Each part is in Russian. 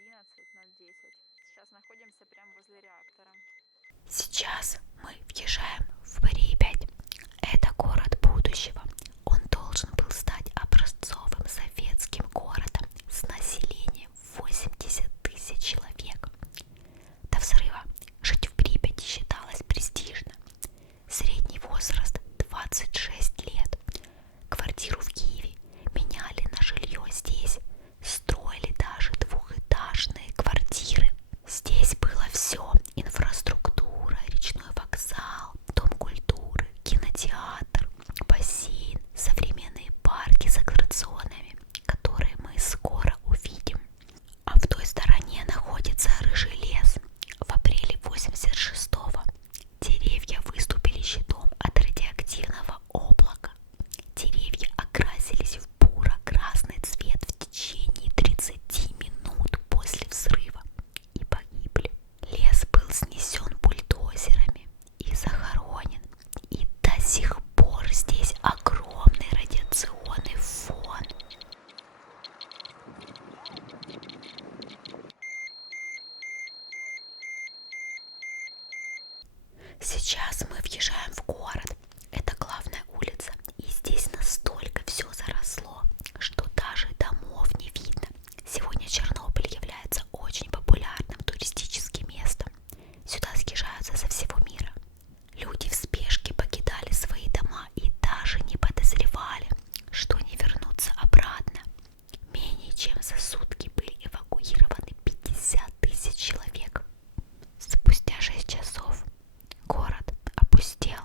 11:10. Сейчас находимся прямо возле реактора. Сейчас мы въезжаем в Припять. Это город будущего. Он должен был стать образцовым советским городом с населением 80 тысяч человек. До взрыва жить в Припяти считалось престижно. Средний возраст 26 лет. Квартиру в Киеве меняли на жилье здесь. Строили даже двухэтажные квартиры. Здесь было все: инфраструктура, речной вокзал, дом культуры, кинотеатр, бассейн, современные парки с аттракционами, которые мы скоро увидим. А в той стороне находится Рыжий лес. В апреле 86-го деревья выступили щитом от радиоактивного облака. Деревья окрасились в буро-красный цвет в течение 30 минут после взрыва и погибли. Лес был снесен бульдозерами и захоронен. И до сих пор здесь огромный радиационный фон. Сейчас мы въезжаем в город. Это главная улица. И здесь настолько все заросло, что даже домов не видно. Сегодня Чернобыль является очень популярным туристическим местом. Сюда съезжаются со всего мира. Люди в спешке покидали свои дома и даже не подозревали, что не вернутся обратно. Менее чем за сутки были эвакуированы 50 тысяч человек. Спустя 6 часов город опустел.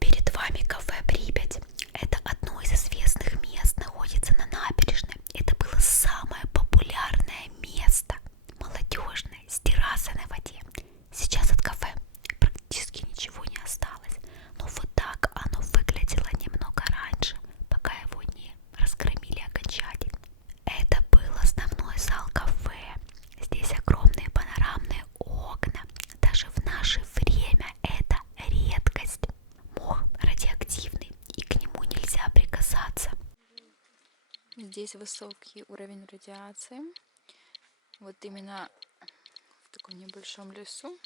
Перед вами кафе «Припять». Это одно из известных мест, находится на набережной. Это было самое популярное место, молодежное, с террасой на воде. Сейчас от кафе практически ничего не осталось, но вот так оно выглядело немного раньше, пока его не разгромили окончательно. Это был основной зал кафе. Здесь огромные панорамные окна. Даже в наше время это редкость. Мох радиоактивный, и к нему нельзя прикасаться. Здесь высокий уровень радиации. Вот именно в таком небольшом лесу.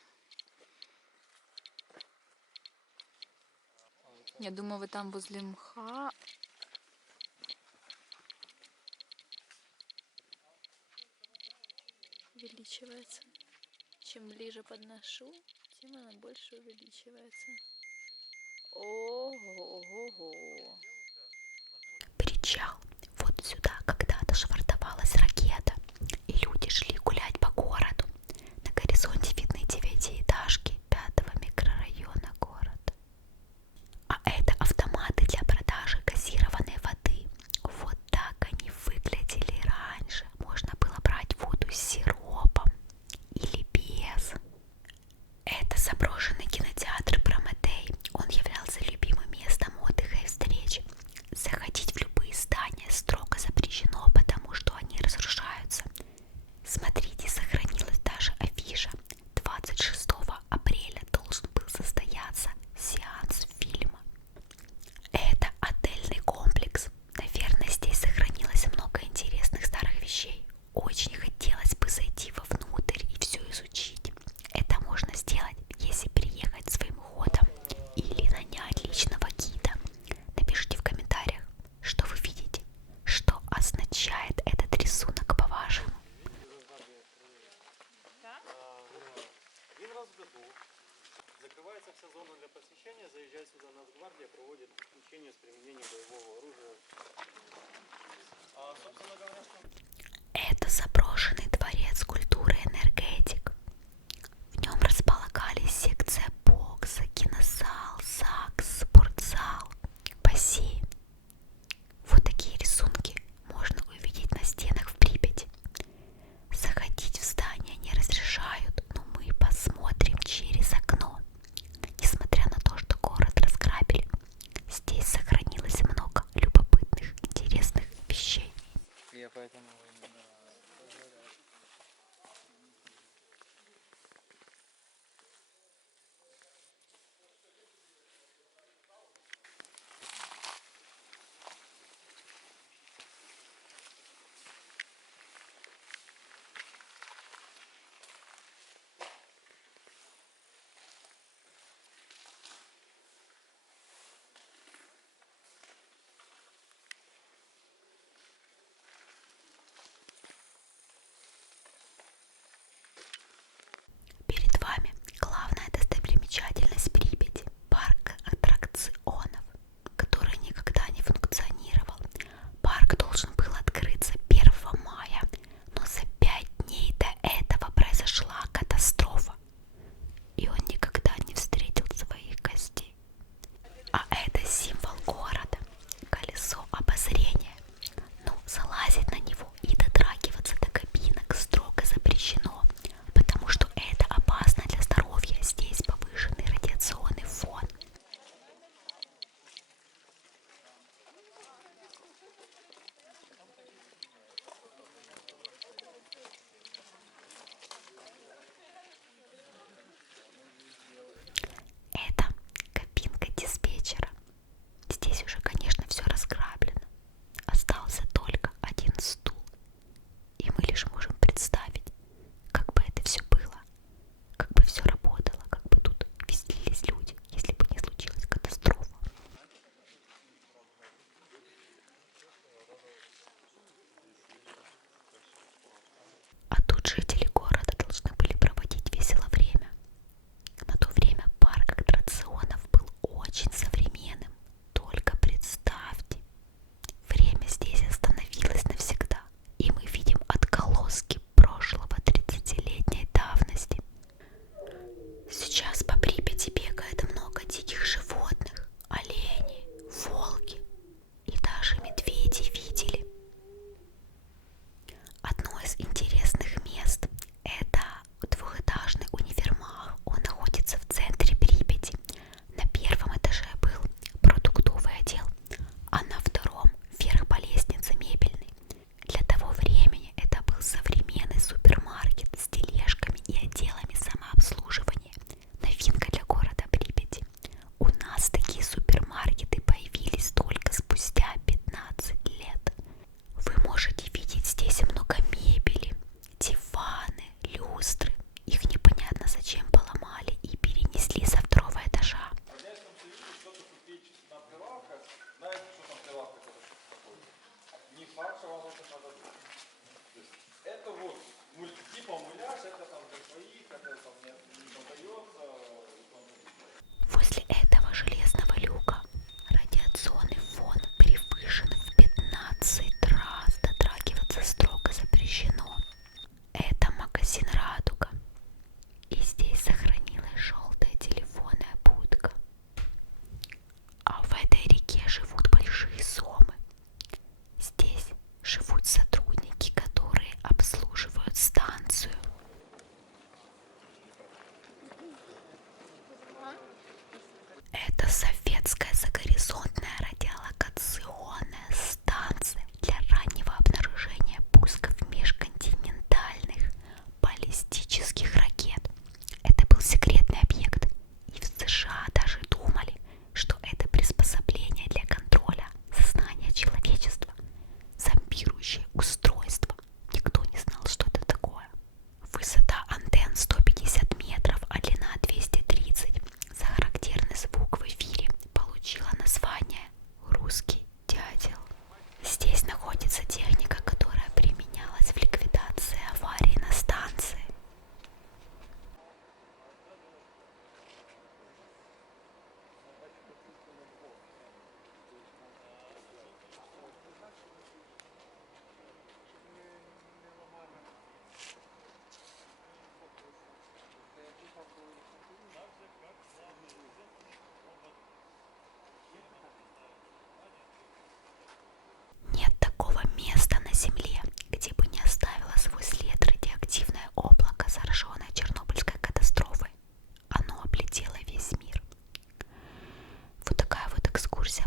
Я думаю, вы там возле мха. Увеличивается. Чем ближе подношу, тем она больше увеличивается. Ого-го. Причал. Вот сюда когда-то швартовалась ракета, и люди шли гулять по городу. На горизонте видны 9-этажки 5-го микрорайона города. А это автоматы для продажи газированной воды. Вот так они выглядели раньше. Можно было брать воду с сиропом или без. Это заброшенный кинотеатр Прометей. Он являлся любимым местом отдыха и встреч. Заходить в любые здания строго запрещено, потому что они разрушаются. Смотрите, сохранилась даже афиша. 26 апреля должен был состояться сеанс фильма. Это отельный комплекс. Наверное, здесь сохранилось много интересных старых вещей. Очень хотелось бы зайти вовнутрь и все изучить. Это можно сделать, если приехать своим ходом или нанять личного гида. Напишите в комментариях, что вы видите, что означает этот рисунок по-вашему. Один раз в году закрывается вся зона для посещения, заезжает сюда Нацгвардия, проводит учения с применением боевого оружия. Собственно говоря, что... Это заброшенный дворец культуры «Энергетик». В нем располагались секция бокса, кинозал, ЗАГС, спортзал, бассейн. Вот такие рисунки можно увидеть на стенах в Припяти. Заходить в здание не разрешают, но мы посмотрим через окно. Несмотря на то, что город разграбили, здесь сохранилось много любопытных, интересных вещей. Я поэтому... кабинка диспетчера. Здесь уже, конечно, все разграблено. Остался только один стул. И мы лишь можем представить, как бы это все было, как бы все работало, как бы тут веселились люди, если бы не случилась катастрофа. А тут жители города должны были проводить весело время. На то время парк аттракционов был очень современным. Только представьте, время здесь остановилось навсегда, и мы видим отголоски прошлого 30-летней давности. Сейчас по Припяти бегает много диких животных, олени, волки и даже медведи видели. Одно из интересных мест – это двухэтажный универмаг. Он находится в центре Припяти. На первом этаже был продуктовый отдел, а на втором вверх по лестнице мебельный. Для того времени это был современный супермаркет с тележками и отделами самообслуживания. Новинка для города Припяти. У нас такие супермаркеты появились только спустя 15 лет. Вы можете видеть здесь много мебели, диваны, люстры. Их непонятно зачем поломали и перенесли со второго этажа. Не факт, что вам это надо. Это вот типа муляж, это там для своих, это там не продается. Возле этого железного люка радиационный фон превышен в 15 раз. Дотрагиваться строго запрещено. Это магазин «Радуга». И здесь сохранилась желтая телефонная будка. А в этой реке живут большие сомы. Здесь живут сотрудники, которые обслуживают станцию. Это советская загоризонтная радиолокационная станция для раннего обнаружения пусков межконтинентальных баллистических ракет. Это был секретный объект, и в США даже думали, что это приспособление для контроля сознания человечества. Зомбирующее устройство. Никто не знал, что это такое. Высота антенн 150 метров, а длина 230. За характерный звук в эфире получила название «Русский дятел». Здесь находится техника, которая применялась в ликвидации аварий на станции. Нет такого места на Земле, где бы не оставило свой след радиоактивное облако, зараженное Чернобыльской катастрофой. Оно облетело весь мир. Вот такая вот экскурсия